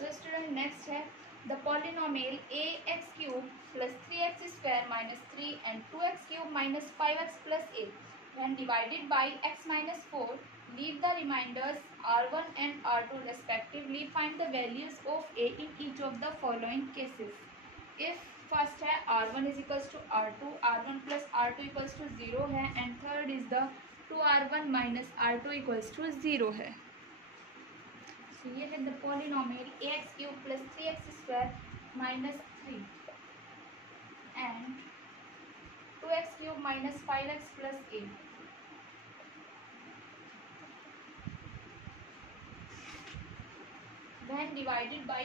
So student next है the polynomial A x cube plus 3x² minus 3 and 2x cube minus 5x plus A when divided by x minus 4 leave the remainders r1 and r2 respectively. Find the values of a in each of the following cases. If first है r1 is equals to r2, r1 plus r2 equals to 0 है and third is the 2r1 minus r2 equals to 0 है. So ये है the polynomial ax cube plus 3x² minus 3 and 2x cube minus 5x plus a. When divided by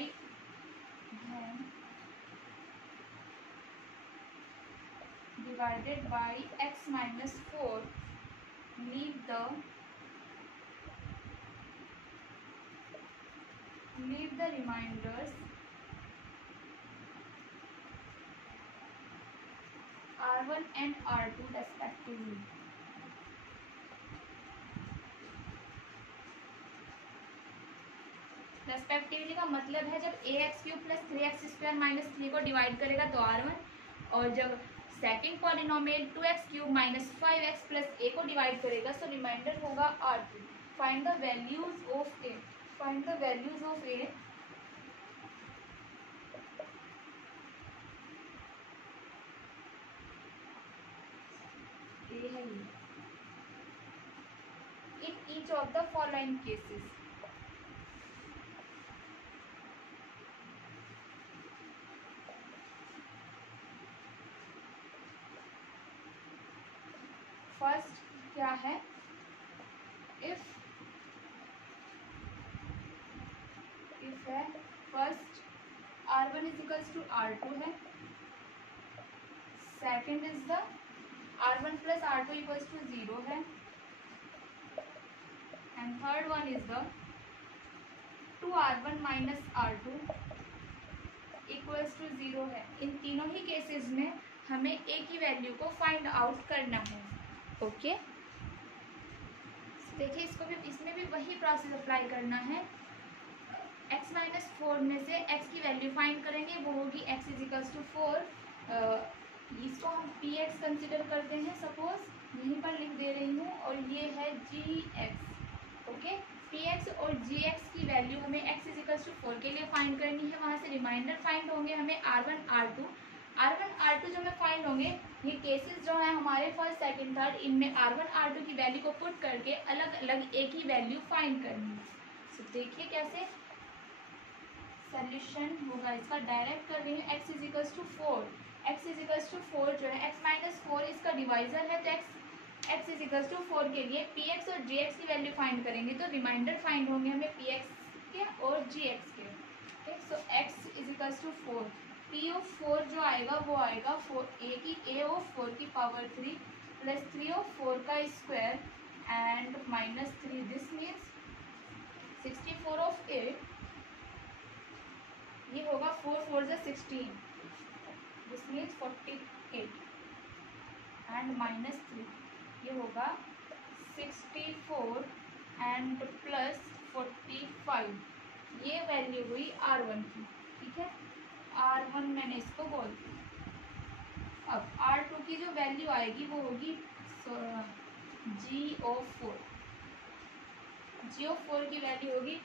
x minus 4 leave the remainders r1 and r2 respectively. Respectively का मतलब है जब a x cube plus 3x² minus 3 को divide करेगा तो r1 और जब second polynomial 2x cube minus 5x plus a को डिवाइड करेगा सो रिमाइंडर होगा r2. Find the values of a. Find the values of a. a है in each of the following cases. First क्या है if है first r1 is equals to r2 है. Second is the r1 plus r2 equals to 0 है and third one is the 2r1 minus r2 equals to 0 है. इन तीनों ही cases में हमें a की वैल्यू को फाइंड आउट करना है. ओके देखिए इसमें भी वही प्रोसेस अप्लाई करना है. x माइनस 4 में से x की वैल्यू फाइंड करेंगे वो होगी x इज इक्वल्स टू 4. इसको हम px कंसिडर करते हैं सपोज यहीं पर लिख दे रही हूँ और ये है gx. ओके px और gx की वैल्यू हमें x इज इक्वल्स टू 4 के लिए फाइंड करनी है. वहाँ से रिमाइंडर फाइंड होंगे हमें r1 r2 जो हमें फाइंड होंगे ये केसेस जो है हमारे फर्स्ट सेकंड थर्ड इनमें r1 r2 की वैल्यू को पुट करके अलग अलग एक ही वैल्यू फाइंड करनी है. सो देखिए कैसे सॉल्यूशन होगा इसका. डायरेक्ट कर रही हूँ x इज इक्वल्स टू 4 जो है x माइनस 4 इसका डिवाइजर है तो x इज इक्वल्स टू 4 के लिए px और gx की वैल्यू फाइंड करेंगे तो रिमाइंडर फाइंड होंगे हमें px के और gx के. ठीक so x is equals to 4. p of 4 जो आएगा वो आएगा a ऑफ 4 की पावर 3 प्लस 3 ऑफ 4 का square and minus 3. This means 64 of 8 ये होगा 4 4 जा 16. दिस मीन्स 48 एंड माइनस 3 ये होगा 64 एंड प्लस 45. ये वैल्यू हुई r1 की. ठीक है r1 मैंने इसको बोल दिया. अब r2 की जो वैल्यू आएगी वो होगी g ऑफ 4 की वैल्यू होगी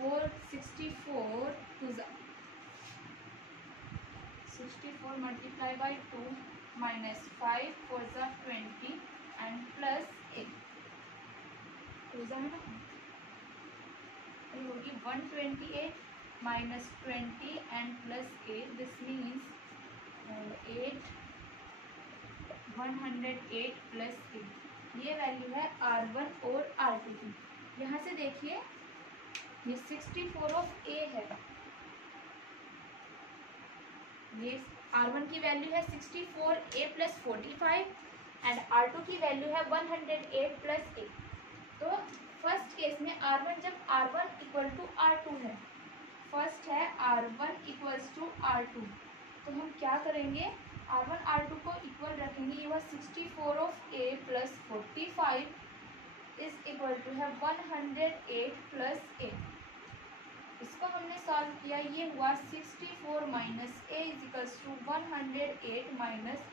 464 64 मल्टीप्लाई बाई 2 माइनस 5 4 ज़ा 20 एंड प्लस 8 2 ज़ा है ना ये होगी 128 minus 20 and plus 8. This means 108 plus 8. ये वैल्यू है r1 और r2 की. यहाँ से देखिए ये 64 ऑफ a है. ये r1 की वैल्यू है 64 a प्लस 45 एंड r2 की वैल्यू है 108 प्लस 8. तो फर्स्ट केस में r1 जब r1 इक्वल टू r2 है फर्स्ट है r1 इक्वल्स टू r2 तो हम क्या करेंगे r1 r2 को इक्वल रखेंगे. ये वह 64 of a plus 45 is equal to है 108 प्लस 8. इसको हमने सॉल्व किया, ये हुआ 64 minus a equals to 108 minus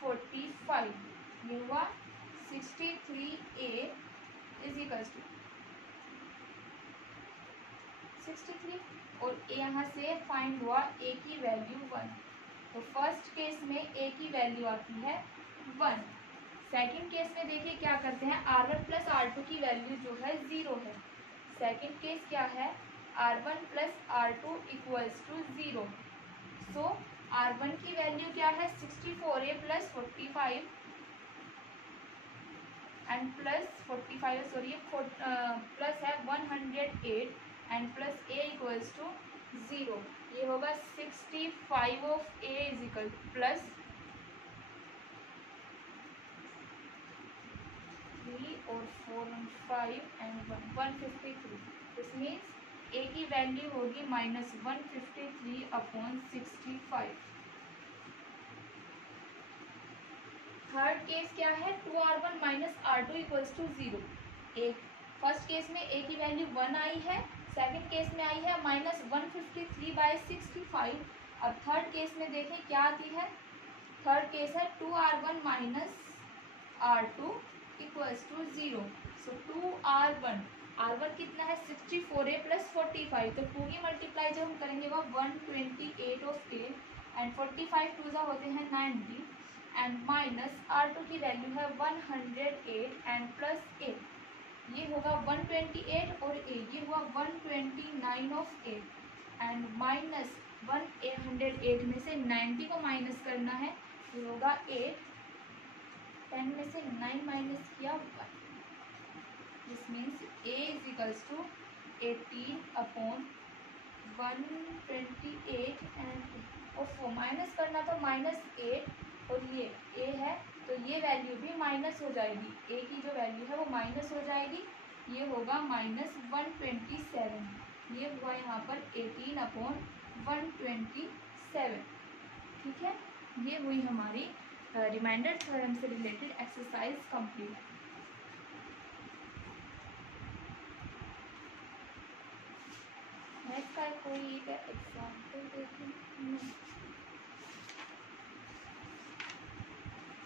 45, ये हुआ 63a इजिकल्स टू 63 और यहाँ से फाइंड हुआ a की वैल्यू 1। तो फर्स्ट केस में a की वैल्यू आती है 1। सेकंड केस में देखिए क्या करते हैं, r1 प्लस r2 की वैल्यू जो है 0 है। सेकंड केस क्या है, r1 plus r2 equals to 0। So r1 की वैल्यू क्या है 64a plus 45 and plus 45 sorry plus है 108 and plus a equals to 0। ये होगा 65 of a is equal plus 3 और 4 and 5 and 153। This means a की वैल्यू होगी -153 अपॉन 65। थर्ड केस क्या है, 2r1 minus r2 equals to 0। First case में a की वैल्यू 1 आई है, सेकंड केस में आई है -153/65। अब थर्ड केस में देखें क्या आती है, थर्ड केस है 2r1 minus r2 equals to 0। So 2r1 कितना है 64a प्लस 45, तो 2 की मल्टीप्लाई जब हम करेंगे वो 128 ऑफ a एंड 45 टू जा होते हैं 90 एंड माइनस r2 की वैल्यू है 108 एंड प्लस a, ये होगा 128 और a, ये हुआ 129 ऑफ a एंड माइनस 108 में से 90 को माइनस करना है, ये होगा 8, 10 में से 9 माइनस किया 1। This means a is equals to 18 upon 128 and और माइनस करना तो -8 और ये a है तो ये वैल्यू भी माइनस हो जाएगी, a की जो वैल्यू है वो माइनस हो जाएगी, ये होगा -127। ये हुआ यहाँ पर 18 अपॉन 127। ठीक है, ये हुई हमारी रिमाइंडर थ्योरम से रिलेटेड एक्सरसाइज कंप्लीट। नेक्स्ट का कोई एक एग्जाम्पल देखें।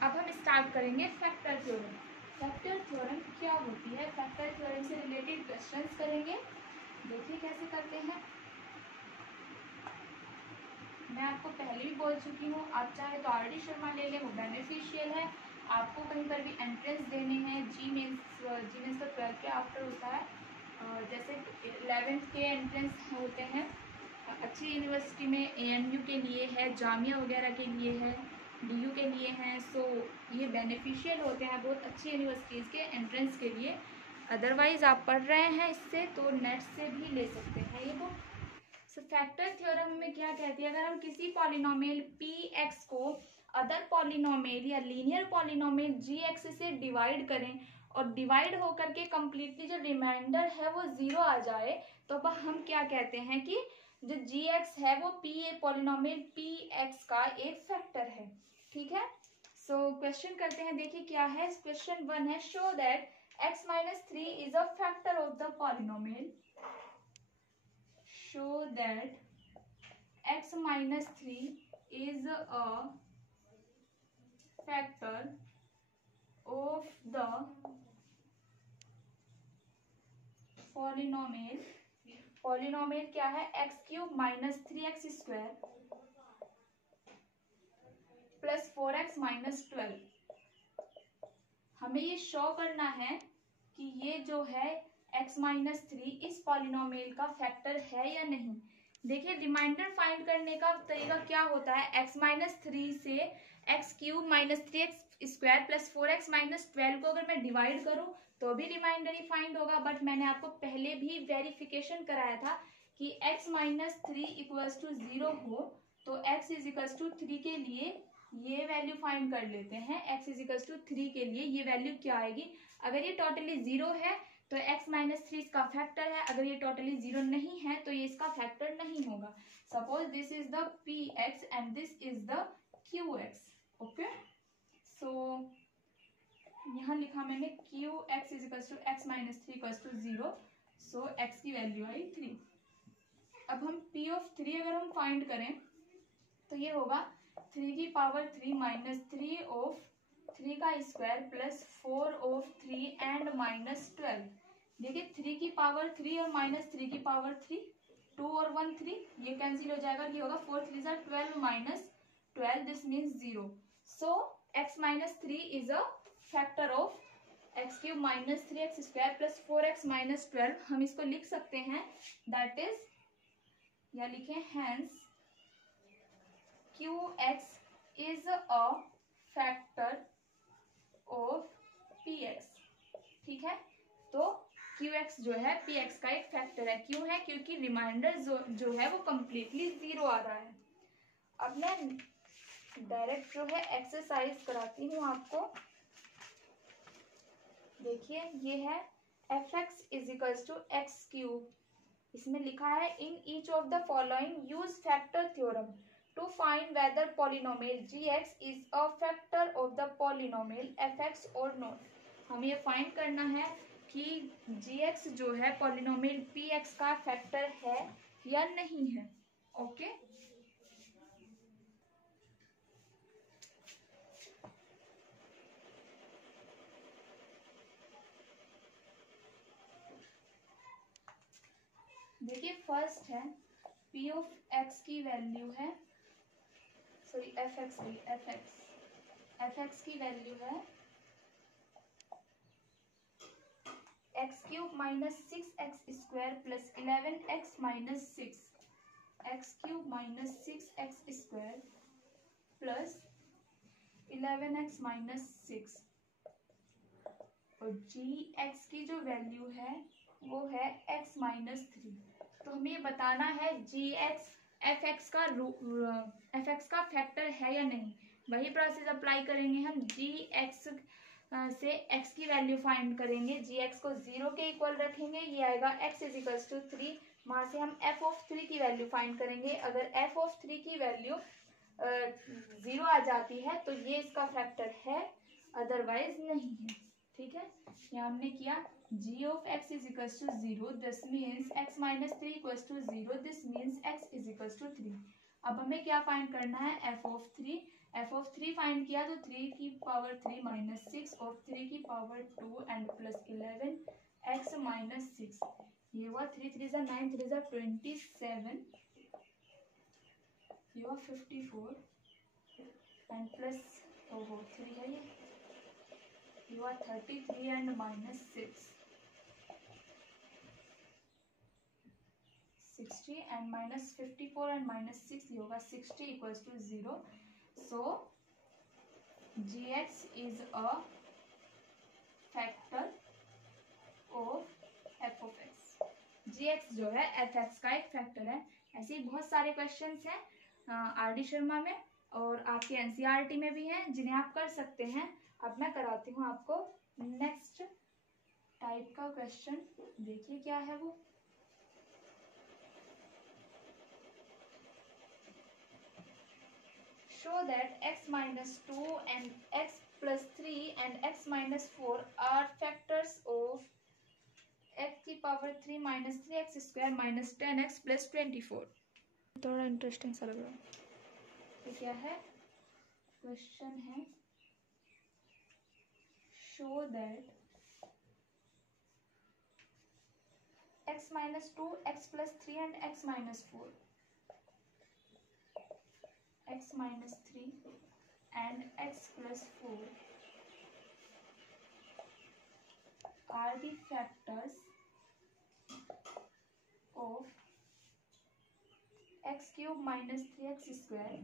अब हम स्टार्ट करेंगे फैक्टर थ्योरम। फैक्टर थ्योरम क्या होती है, फैक्टर थ्योरम से रिलेटेड क्वेश्चंस करेंगे। देखिए कैसे करते हैं। मैं आपको पहले भी बोल चुकी हूँ, आप चाहे तो आर डी शर्मा ले लें, वो बेनिफिशियल है। आपको कहीं पर भी एंट्रेंस देने हैं, जी मेंस तो 12 के आफ्टर होता है, जैसे 11th के एंट्रेंस होते हैं अच्छी यूनिवर्सिटी में, ANU के लिए है, जामिया वगैरह के लिए है, DU के लिए हैं। सो ये बेनिफिशियल होते हैं बहुत अच्छी यूनिवर्सिटीज़ के एंट्रेंस के लिए। अदरवाइज आप पढ़ रहे हैं इससे तो नेट से भी ले सकते हैं ये बुक। सो फैक्टर थ्योरम में क्या कहती है, अगर हम किसी पॉलिनोमियल px को अदर पॉलिनोमियल या लीनियर पॉलिनोमियल gx से डिवाइड करें और डिवाइड होकर के कम्प्लीटली जो रिमाइंडर है वो 0 आ जाए, तो अब हम क्या कहते हैं कि जो gx है वो पॉलिनोमियल px का एक फैक्टर है। ठीक है, सो क्वेश्चन करते हैं। देखिए क्या है, क्वेश्चन 1 है, show that x minus 3 is a factor of the polynomial. show that x minus 3 is a factor of the polynomial। Polynomial क्या है, x cube minus 3x square plus 4x minus 12। हमें ये शो करना है कि ये जो है x माइनस 3 इस पॉलिनोमियल का फैक्टर है या नहीं। देखिए रिमाइंडर फाइंड करने का तरीका क्या होता है, x माइनस 3 से x cube minus 3x square plus 4x minus 12 को अगर मैं डिवाइड करूं तो भी रिमाइंडर ही फाइंड होगा। बट मैंने आपको पहले भी वेरिफिकेशन कराया था कि x माइनस 3 इक्वल्स टू 0 हो तो x इज इक्वल्स टू 3 के लिए ये वैल्यू फाइंड कर लेते हैं। x इज इक्वल्स टू 3 के लिए ये वैल्यू क्या आएगी, अगर ये टोटली 0 है तो x माइनस 3 इसका फैक्टर है, अगर ये टोटली 0 नहीं है तो ये इसका फैक्टर नहीं होगा। Suppose this is the px and this is the qx। Okay, so यहाँ लिखा मैंने qx is equals to x minus 3 equals to 0। So x की वैल्यू आई 3। अब हम p ऑफ 3 अगर हम फाइंड करें तो ये होगा 3 की पावर 3 माइनस 3 ऑफ 3 का square plus 4 of 3 and minus 12। देखिए 3 की पावर 3 और माइनस 3 की पावर 3, 2 और 1 3, ये कैंसिल हो जाएगा, ये होगा 4 3 ज़ा 12 minus 12, this means 0। So x minus 3 is a factor of x cube minus 3x square plus 4x minus 12। हम इसको लिख सकते हैं, दैट इज, या लिखें hence qx is a factor of px। ठीक है, तो qx जो है px का एक फैक्टर है। क्यों है? क्योंकि रिमाइंडर जो है वो कंप्लीटली 0 आ रहा है। अब मैं डायरेक्ट जो है एक्सरसाइज कराती हूँ आपको। देखिए ये है fx is equals to x cube. इसमें लिखा है in each of the following use factor theorem to find whether polynomial gx is a factor of the polynomial fx और नॉट। हमें ये फाइंड करना है कि gx जो है पॉलिनोमियल px का फैक्टर है या नहीं है। ओके, देखिए फर्स्ट है p ऑफ x की वैल्यू है, सॉरी fx की वैल्यू है x cube minus 6x square plus 11x minus 6, x cube minus 6x square plus 11x minus 6, और gx की जो वैल्यू है वो है x माइनस 3। तो हमें बताना है gx fx का फैक्टर है या नहीं। वही प्रोसेस अप्लाई करेंगे हम, gx से x की वैल्यू फाइंड करेंगे, gx को 0 के इक्वल रखेंगे, ये आएगा x इज इक्वल्स टू 3। वहां से हम f ऑफ 3 की वैल्यू फाइंड करेंगे। अगर f ऑफ 3 की वैल्यू 0 आ जाती है तो ये इसका फैक्टर है, अदरवाइज नहीं है। ठीक है, यहाँ हमने किया g of x is equals to 0, this means x minus 3 equals to 0, this means x is equals to 3। अब हमें क्या फाइंड करना है? f ऑफ 3 फाइंड किया तो 3 की पावर 3 माइनस 6 ऑफ 3 की power 2 and plus 11 x minus 6, ये हुआ 3 3 ज़ा 9 3 ज़ा 27, ये हुआ 54 एंड प्लस 3 है, ये हुआ 33 and minus 6, 60 and minus 54 and minus 6, ये होगा 60 equals to 0। So gx is a factor of f of x। gx जो है fx का एक फैक्टर है। ऐसे ही बहुत सारे क्वेश्चंस हैं आर.डी. शर्मा में और आपके एनसीईआरटी में भी हैं जिन्हें आप कर सकते हैं। अब मैं कराती हूँ आपको नेक्स्ट टाइप का क्वेश्चन। देखिए क्या है वो। Show that x minus 2 and x plus 3 and x minus 4 are factors of x की power 3 minus 3x square minus 10x plus 24। थोड़ा इंटरेस्टिंग सा लग रहा है। ये क्या है? क्वेश्चन है show that x minus 2, x plus 3 and x minus 4, x minus 3 and x plus 4 are the factors of x cube minus 3x square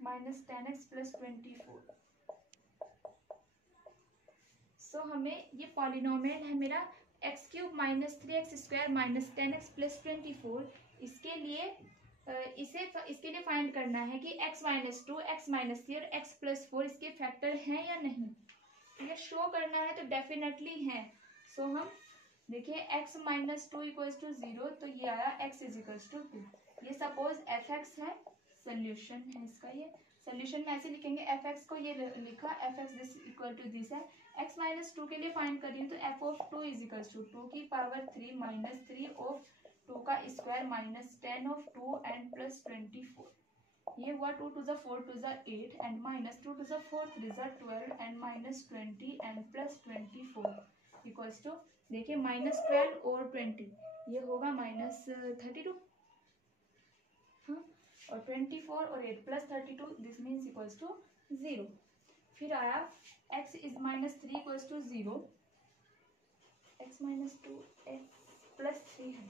minus 10x plus 24। सो हमें ये पॉलिनोमियल है मेरा x cube minus 3x square minus 10x plus 24। इसके लिए इसके लिए find करना है कि x माइनस 2, x माइनस 3 और x प्लस 4 इसके फैक्टर हैं या नहीं। ये शो करना है तो डेफिनेटली हैं। सो हम देखिए x माइनस 2 इक्वल्स टू 0, तो ये आया x इज इक्वल्स टू 2। ये सपोज fx है, सोल्यूशन है इसका। ये सोल्यूशन में ऐसे लिखेंगे, एफ एक्स को ये लिखा, f x this equal to this है। एक्स माइनस टू के लिए फाइंड कर रही हूँ, तो f of two is equal to two की power three minus three of two का square minus ten of two and plus 24। ये हुआ टू टू ज़ा फोर टू ज़ा eight and minus two two ज़ा फोर थ्री ज़ा 12 and minus 20 and plus 24 equals to, देखिए minus 12 और 20 ये होगा माइनस 32, हाँ, और 24 और 8 plus 32 this means equals to 0। फिर आया x is minus three equals to 0, x minus two x plus three है,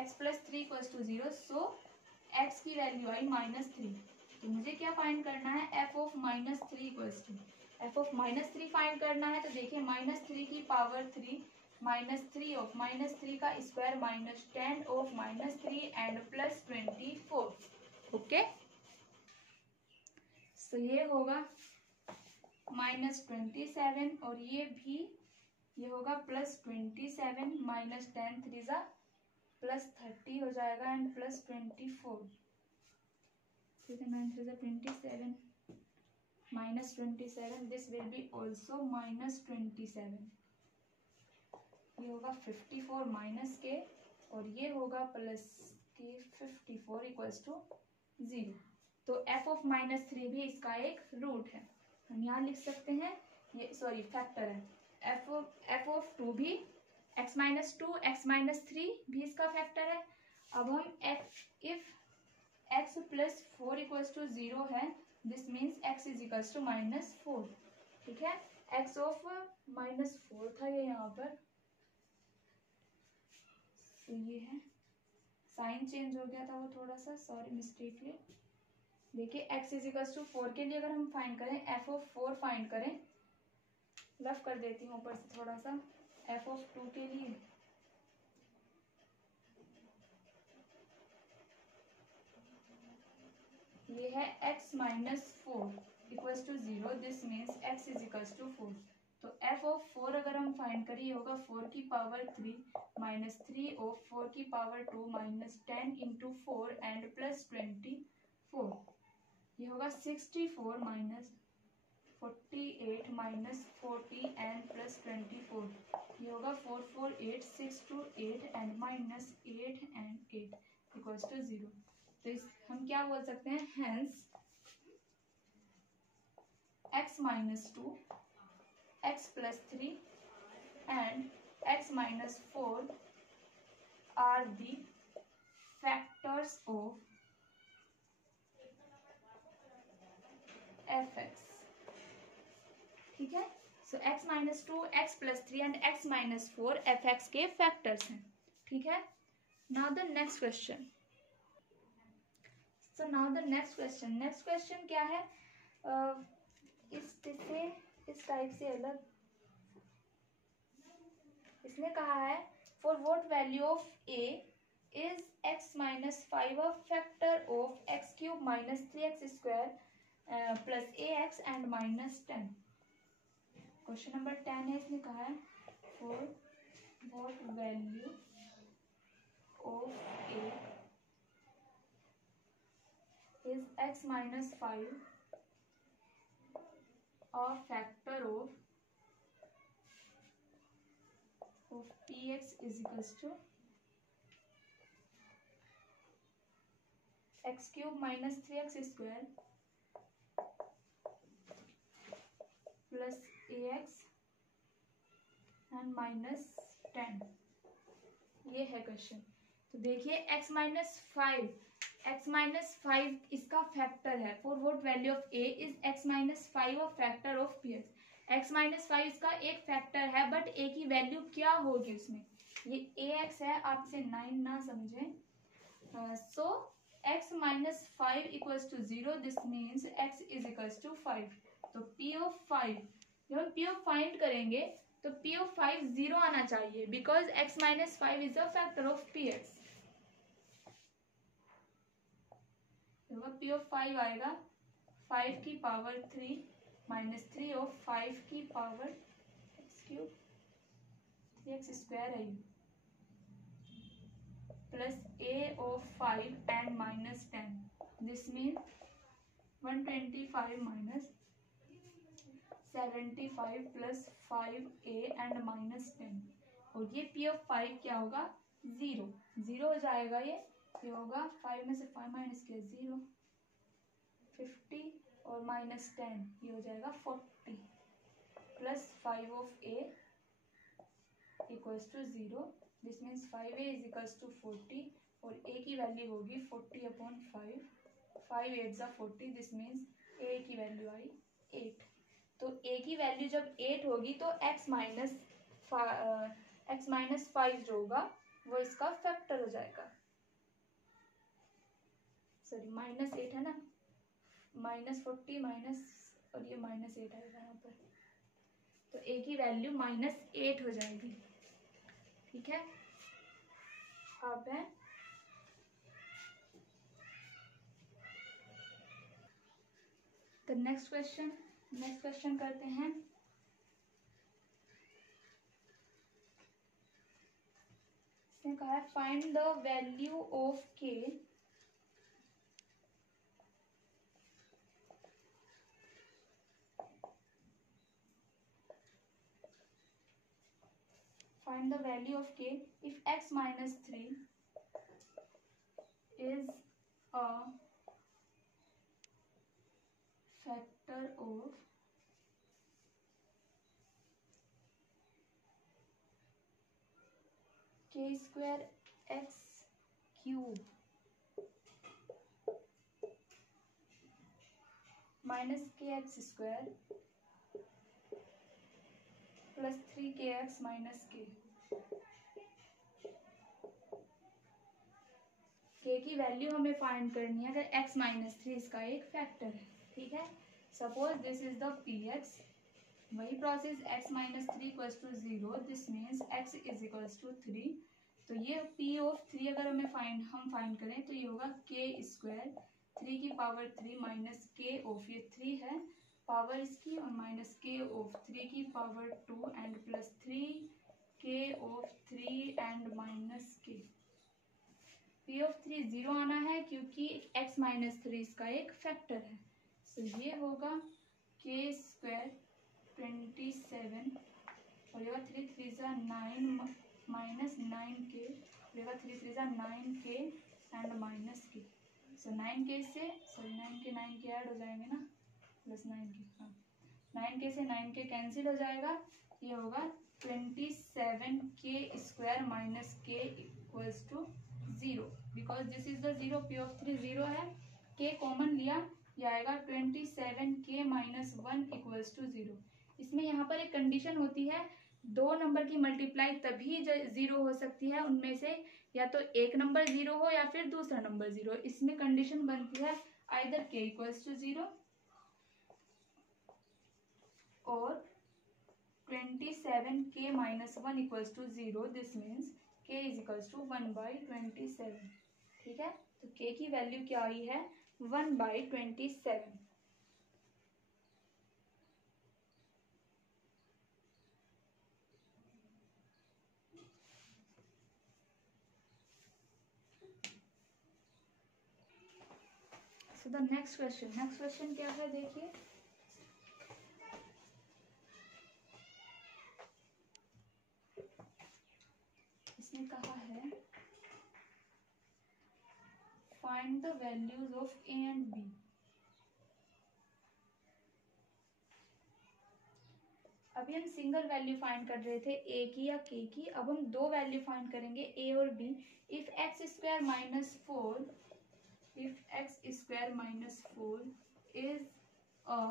x plus three equals to 0, so x की वैल्यू आई माइनस थ्री। तो मुझे क्या फाइंड करना है, f of minus three equals to, f of minus three find करना है। तो देखिए माइनस थ्री की power three minus three of minus three का square minus 10 of minus three and plus 24। Okay, so ये होगा माइनस 27 और ये भी ये होगा प्लस 27 माइनस 10 थ्री ज़ा प्लस 30 हो जाएगा एंड प्लस 24, ठीक है, 9 थ्री ज़ा 27 minus 27 this will be also minus 27, ये होगा 54 माइनस के और ये होगा प्लस के 54 इक्वल्स टू 0। तो f ऑफ माइनस थ्री भी इसका एक रूट है, हम यहाँ लिख सकते हैं, ये सॉरी फैक्टर है। f ऑफ टू भी x minus two x minus three भी इसका फैक्टर है। अब हम if x plus four equals to 0 है, this means x is equals to minus four, ठीक है। x ऑफ माइनस फोर था ये यहाँ पर, तो ये है, साइन चेंज हो गया था वो थोड़ा सा, सॉरी मिस्टेकली। देखिए x is equals to four के लिए अगर हम फाइंड करें, f ऑफ फोर फाइंड करें, रफ कर देती हूँ ऊपर से थोड़ा सा, f ऑफ टू के लिए ये है x minus four equals to 0, this means x is equals to four. तो f ऑफ फोर अगर हम फाइंड करें, ये होगा फोर की power three minus three of four की power two minus 10 into four and plus 24, ये होगा 64 माइनस 48 माइनस 40 एंड प्लस 24, ये होगा 4 4 8 6 2 8 and minus 8 and 8 equals to 0। तो इस हम क्या बोल सकते हैं, hence x minus two x plus three and x minus four are the factors of f x, ठीक है। So x minus two x plus three and x minus four f x के फैक्टर्स हैं, ठीक है। Now the next question, so now the next question क्या है, इस type से अलग, इसने कहा है for what value of a is x minus five a factor of x cube minus three x square plus A x and minus 10। Question number 10 है, इसने कहा है for what value of a is x minus 5 a factor of px is equals to x cube minus 3x square plus ax and minus 10, ये है question. तो देखिए x minus five इसका factor है, for what value of a is x minus five of factor of px। x minus five इसका एक factor है, but a की वैल्यू क्या होगी उसमें, ये ax है, आप इसे 9 ना समझें। So x minus five equals to 0, this means x is equals to 5। तो p ऑफ 5, जब हम p ऑफ फाइंड करेंगे तो p ऑफ 5 0 आना चाहिए, because x minus five is a factor of px। p of 5 आएगा 5 की पावर 3 माइनस 3 ऑफ 5 की power x cube 3x square है plus a of 5 and minus 10, this mean 125 minus 75 plus 5a and minus 10, और ये p of 5 क्या होगा, 0 0 हो जाएगा। ये होगा 5 में से 5 माइनस किया 0, 50 और माइनस 10 ये हो जाएगा 40 plus 5 of a equals to 0। This means 5a is equals to 40 और a की वैल्यू होगी 40/5, 5 8 ज़ा 40, दिस मीन्स a की वैल्यू आई 8। तो a की वैल्यू जब 8 होगी तो x माइनस 5 जो होगा वो इसका फैक्टर हो जाएगा। सॉरी माइनस 8 है ना, माइनस 40 माइनस और ये माइनस 8 आएगा यहाँ पर, तो a की वैल्यू -8 हो जाएगी। ठीक है, अब है तो नेक्स्ट क्वेश्चन करते हैं। इसने कहा है find the value of k if x minus 3 is a factor of k square x cube minus kx square plus 3kx minus k। k की वैल्यू हमें फाइंड करनी है अगर x माइनस 3 इसका एक फैक्टर है। ठीक है, suppose this is the px, वही process x minus 3 equals to 0, this means x is equals to 3। तो ये p ऑफ 3 अगर हम फाइंड करें तो ये होगा k स्क्वायर 3 की पावर 3 माइनस k ऑफ ये 3 है पावर इसकी और माइनस k ऑफ 3 की power 2 and plus 3k of 3 and minus k। p of 3 0 आना है क्योंकि x माइनस 3 इसका एक फैक्टर है। तो ये होगा k स्क्वायर 27 और ये 3 3 ज़ा 9 माइनस 9k, ये 3 3 ज़ा 9k and minus k। So 9k से सॉरी 9k ऐड हो जाएंगे ना, प्लस 9k, हाँ 9k से 9k कैंसिल हो जाएगा। ये होगा 27k square minus k equals to 0 because this is the 0, p of 3 0 है, k कॉमन लिया, ये आएगा 27k माइनस 1 इक्वल्स टू 0। इसमें यहाँ पर एक कंडीशन होती है, दो नंबर की मल्टीप्लाई तभी 0 हो सकती है, उनमें से या तो एक नंबर 0 हो या फिर दूसरा नंबर 0। इसमें कंडीशन बनती है आइदर k इक्वल्स टू 0 और 27k minus 1 equals to 0, this means k is equals to 1/27। ठीक है, तो k की वैल्यू क्या आई है 1/27। सो द नेक्स्ट क्वेश्चन क्या है देखिए, इसने कहा है find the values of a and b। अभी हम सिंगल वैल्यू फाइंड कर रहे थे a की या k की, अब हम दो वैल्यू फाइंड करेंगे a और b। If x square minus 4 is a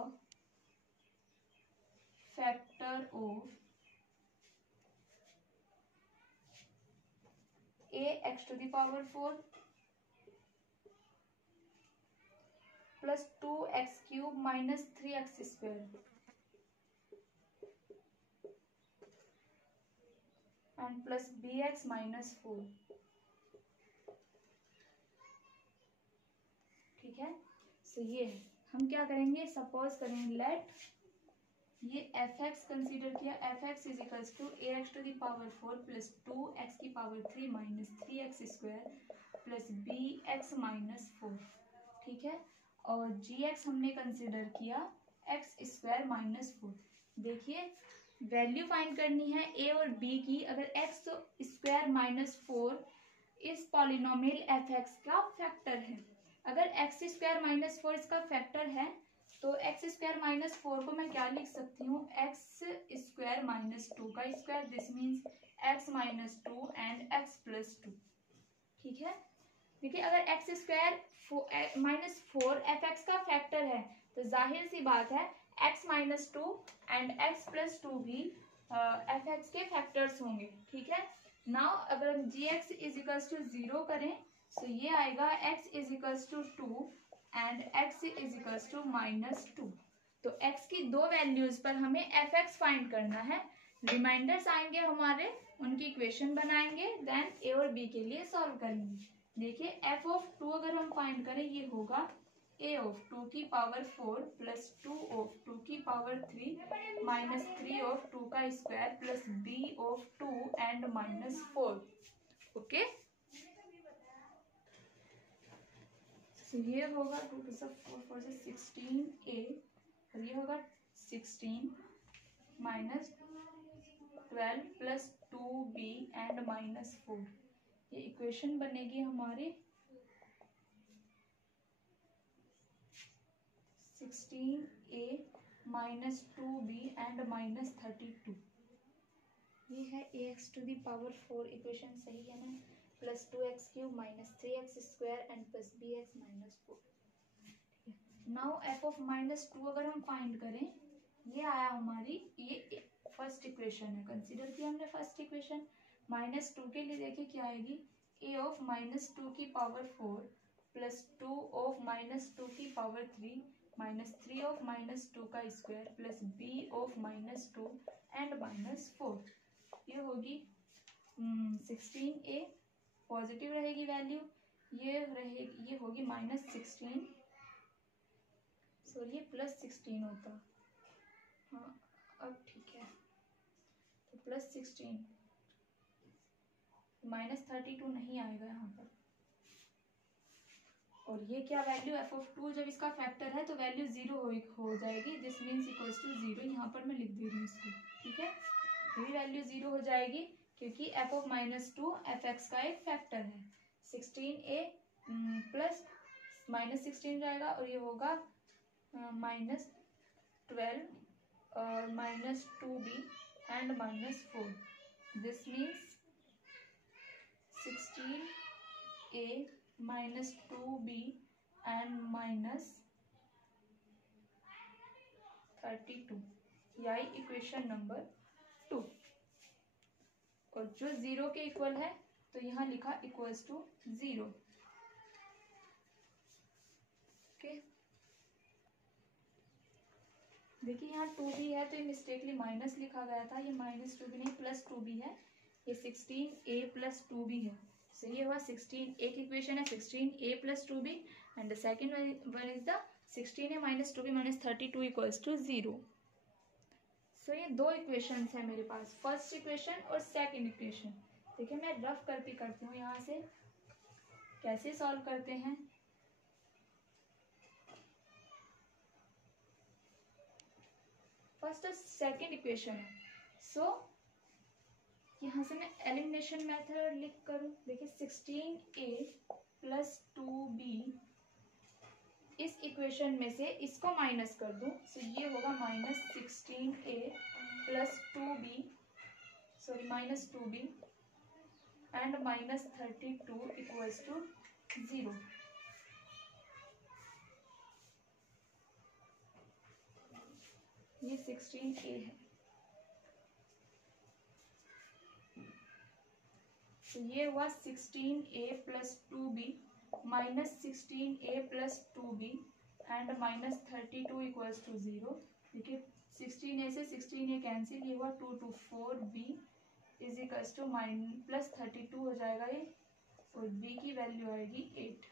factor of ax to the power 4 plus 2x cube minus 3x square and plus bx minus 4। ठीक है, सो ये है, हम क्या करेंगे, सपोज करेंगे लेट ये fx कंसीडर किया, fx is equals to ax to the power 4 plus 2x की power 3 minus 3x square plus bx minus 4। ठीक है, और जी एक्स हमने कंसिडर किया एक्स स्क्वायर माइनस 4। देखिए वैल्यू फाइंड करनी है ए और बी की। अगर एक्स स्क्वायर माइनस 4 इस पॉलिनोमियल एफ एक्स का फैक्टर है, अगर एक्स स्क्वायर माइनस 4 इसका फैक्टर है तो एक्स स्क्वायर माइनस 4 को मैं क्या लिख सकती हूँ, एक्स स्क्वायर माइनस 2 का square, this means x minus 2 and x plus 2। ठीक है, देखिए अगर x square minus 4 F x का फैक्टर है तो जाहिर सी बात है x minus 2 and x plus 2 भी एफ एक्स के फैक्टर्स होंगे। ठीक है, नाउ अगर हम g x is equals to 0 करें तो ये आएगा x is equals to 2 and x is equals to minus 2। तो एक्स की दो वैल्यूज पर हमें एफ एक्स फाइंड करना है। रिमाइंडर्स आएंगे हमारे, उनकी इक्वेशन बनाएंगे, देन ए और बी के लिए सॉल्व करेंगे। देखिए एफ ऑफ 2 अगर हम फाइंड करें ये होगा ए ऑफ 2 की पावर 4 प्लस 2 ऑफ 2 की पावर 3 माइनस 3 ऑफ 2 का square plus b of 2 and minus 4। Okay, तो ये होगा 2 टू 4 4 से 16a और ये होगा 16 minus 12 plus 2b and minus 4। ये इक्वेशन बनेगी हमारी 16a minus 2b and minus 32। ये है ax to the power 4, equation सही है ना, plus 2x cube minus 3x square and plus bx minus 4। Now f of minus 2 अगर हम फाइंड करें, ये आया हमारी, ये फर्स्ट इक्वेशन है, कंसीडर किया हमने फर्स्ट इक्वेशन। माइनस 2 के लिए देखिए क्या आएगी, ए ऑफ माइनस 2 की पावर 4 प्लस 2 ऑफ माइनस 2 की पावर 3 माइनस 3 ऑफ माइनस 2 का square plus b of minus 2 and minus 4। ये होगी 16a, पॉजिटिव रहेगी वैल्यू, ये रहेगी, ये होगी माइनस 16, सॉरी ये प्लस 16 होता, हाँ अब ठीक है, तो प्लस 16 माइनस 32 नहीं आएगा यहाँ पर। और ये क्या वैल्यू एफ ऑफ 2 जब इसका फैक्टर है तो वैल्यू 0 हो जाएगी, दिस मीन्स इक्वल्स टू 0। यहाँ पर मैं लिख दे रही हूँ इसको। ठीक है, ये वैल्यू 0 हो जाएगी क्योंकि F of minus 2 F x का एक फैक्टर है। 16a प्लस माइनस 16 जाएगा और ये होगा माइनस 12 और minus 2b and minus 4। This means 16a minus 2b and minus 32, यही इक्वेशन नंबर 2। और जो 0 के इक्वल है तो यहाँ लिखा इक्वल्स टू 0। ओके, देखिए यहाँ 2b है तो ये मिस्टेकली माइनस लिखा गया था, ये माइनस 2b नहीं प्लस 2b है, ये 16a प्लस 2b है। So ये हुआ 16 एक इक्वेशन है 16a plus 2b and the second one is the 16a minus 2b minus 32 equals to 0। So ये दो इक्वेशंस है मेरे पास, फर्स्ट इक्वेशन और सेकंड इक्वेशन। देखिए मैं रफ करती करती हूँ यहाँ से कैसे सॉल्व करते हैं। फर्स्ट और सेकंड इक्वेशन है, सो यहाँ से मैं एलिमिनेशन मेथड लिख करूँ। देखिए 16a प्लस 2b, इस इक्वेशन में से इसको माइनस कर दूँ तो ये होगा minus 16a plus 2b, sorry minus 2b and minus 32 equals to 0। ये 16a है, तो ये हुआ 16a plus 2b minus 16a plus 2b and minus 32 equals to 0। देखिए 16a से 16a कैंसिल, ये हुआ 2 to 4b is equals two plus 32 हो जाएगा ये, और b की वैल्यू आएगी 8।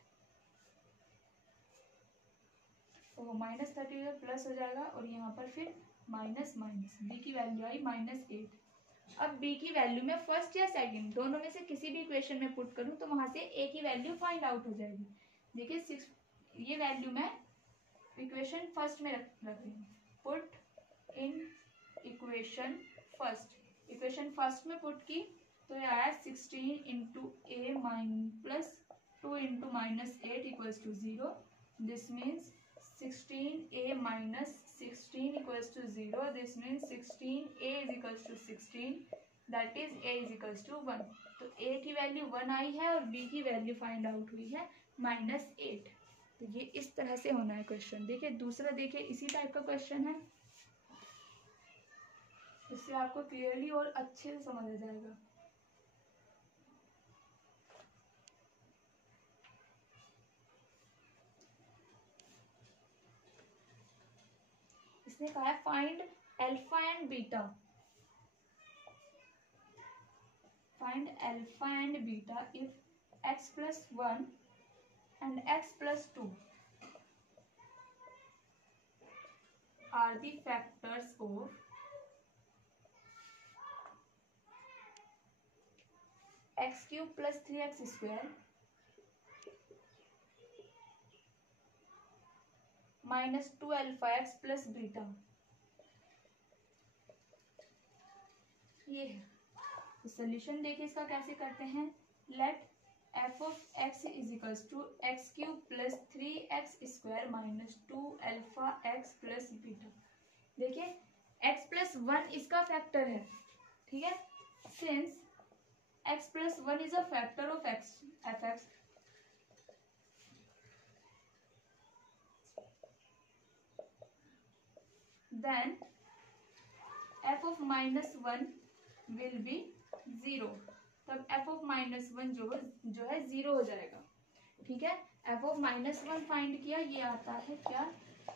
तो माइनस 32 प्लस हो जाएगा और यहाँ पर फिर माइनस माइनस, b की वैल्यू आई माइनस 8। अब b की वैल्यू में फर्स्ट या सेकंड दोनों में से किसी भी इक्वेशन में पुट करूं तो वहां से a की वैल्यू फाइंड आउट हो जाएगी। देखिए ये वैल्यू मैं इक्वेशन फर्स्ट में रख रही हूँ, put in equation first. Equation first में पुट की तो ये आया 16 into a plus 2 into minus 8 equals to 0। This means 16a minus 16 equals to 0. This means 16a is equals to 16. That is a is equals to 1. तो a की value 1 आई है और b की वैल्यू फाइंड आउट हुई है -8। तो ये इस तरह से होना है क्वेश्चन। देखिए दूसरा, देखिए इसी टाइप का क्वेश्चन है, इससे आपको क्लियरली और अच्छे से समझ आ जाएगा। इसने कहा है find alpha and beta, find alpha and beta if x plus 1 and x plus 2 are the factors of x cube plus 3x square minus 2 alpha x plus beta. ये है तो सोल्यूशन देखिए इसका कैसे करते हैं। Let f of x is equals to x cube plus 3x square minus 2 alpha x plus beta. देखिए x plus 1 इसका फैक्टर है, ठीक है, since x plus 1 is a factor of x f x, then f of -1 will be 0। तब f of -1 जो है 0 हो जाएगा, ठीक है। f of -1 फाइंड किया, ये आता है क्या,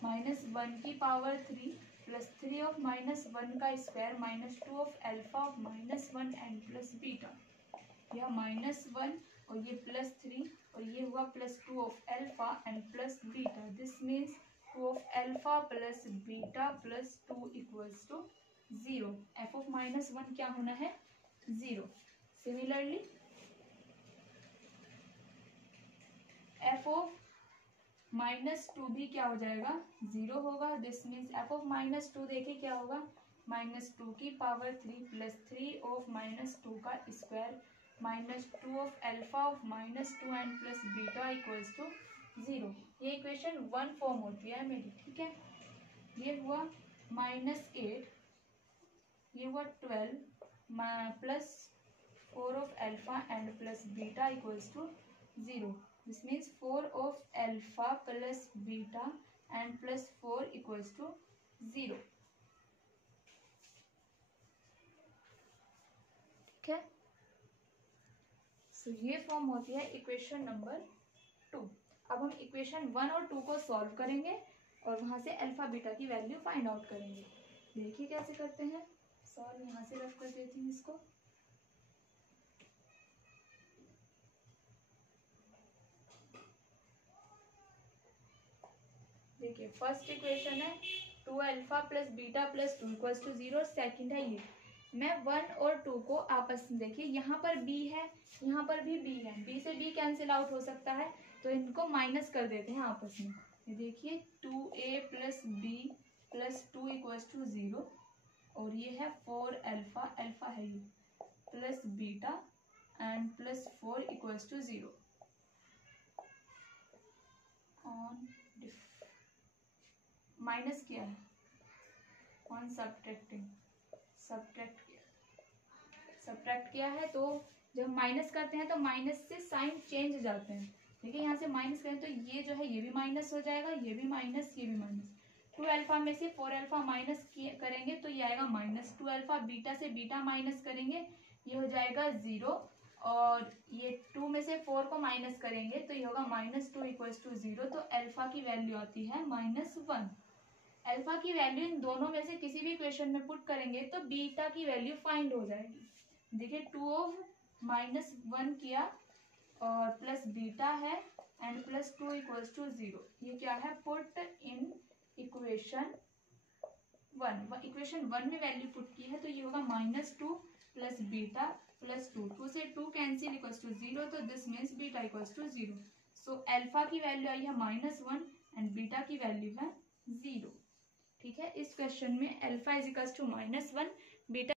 -1 की पावर 3 प्लस 3 ऑफ -1 का square minus 2 of alpha of -1 and plus beta. यह -1 और ये +3 और ये हुआ +2 of alpha and plus beta. This means 2 of alpha plus beta plus 2 equals to 0। f of -1 क्या होना है, 0। सिमिलरली f of -2 भी क्या हो जाएगा, 0 होगा। दिस मीन्स f of -2 देखिए क्या होगा, -2 की पावर 3 प्लस 3 ऑफ -2 का square minus 2 of alpha of -2 and plus beta equals to 0। ये इक्वेशन 1 फॉर्म होती है मेरी, ठीक है। ये हुआ -8, ये हुआ 12 plus 4 of alpha and plus beta equals to 0। This means 4 of alpha plus beta and plus 4 equals to 0, ठीक है। सो ये फॉर्म होती है इक्वेशन नंबर 2। अब हम इक्वेशन 1 और 2 को सॉल्व करेंगे और वहां से अल्फा बीटा की वैल्यू फाइंड आउट करेंगे। देखिए कैसे करते हैं सॉल्व, यहाँ से रफ कर देती हूँ इसको। देखिए फर्स्ट इक्वेशन है 2 alpha plus beta plus 2 equals to 0। Second है ये, मैं 1 और 2 को आपस में, देखिए यहाँ पर b है, यहाँ पर भी b है, b से b कैंसिल आउट हो सकता है तो इनको माइनस कर देते हैं आपस में। ये देखिए 2a plus b plus 2 equals to 0 और ये है 4 अल्फा, अल्फा है ये, plus beta and plus 4 equals to 0 on minus किया है ऑन सब्ट्रैक्टिंग, सब्ट्रैक्ट किया है। तो जब माइनस करते हैं तो माइनस से साइन चेंज हो जाते हैं। देखिए यहाँ से माइनस करें तो ये जो है ये भी माइनस हो जाएगा, ये भी माइनस, ये भी माइनस। 2 अल्फा में से 4 अल्फा माइनस करेंगे तो ये आएगा -2 अल्फा। बीटा से बीटा माइनस करेंगे ये हो जाएगा 0 और ये 2 में से 4 को माइनस करेंगे तो ये होगा -2 इक्वल्स टू 0। तो अल्फा की वैल्यू आती है -1। अल्फा की वैल्यू इन दोनों में से किसी भी इक्वेशन में पुट करेंगे तो बीटा की वैल्यू फाइंड हो जाएगी। देखिए 2 ऑफ -1 किया और प्लस बीटा है एंड प्लस 2 इक्वल्स टू 0। ये क्या है, पुट इन इक्वेशन 1। इक्वेशन 1 में वैल्यू पुट की है तो ये होगा -2 प्लस बीटा प्लस 2, 2 से 2 कैंसिल इक्वल्स टू 0। तो this means beta equals to 0। So alpha की वैल्यू आई है -1 एंड बीटा की वैल्यू है 0। ठीक है, इस क्वेश्चन में alpha is equals to -1, beta